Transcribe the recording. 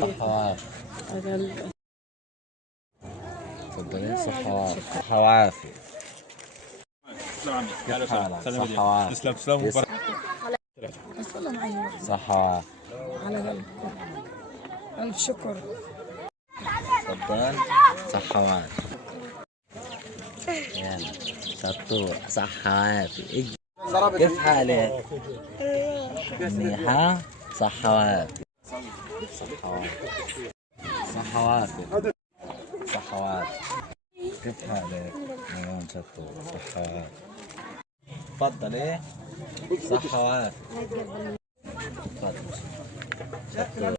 صحوات. هذا تفضلين. صحوات. صحوافي. كيف حالك؟ صحوات. تسلم تسلم. والله معي صحوات. على قلبك. ألف شكر. تفضل. صحوات. يلا شطور. صحوافي. اجي. كيف حالك؟ منيحة. صحوافي. صحوافي. صحوافي. صحوافي. كيف حالك؟ شطور. صحوافي. تفضلي. صحوافي. تفضل. شطور.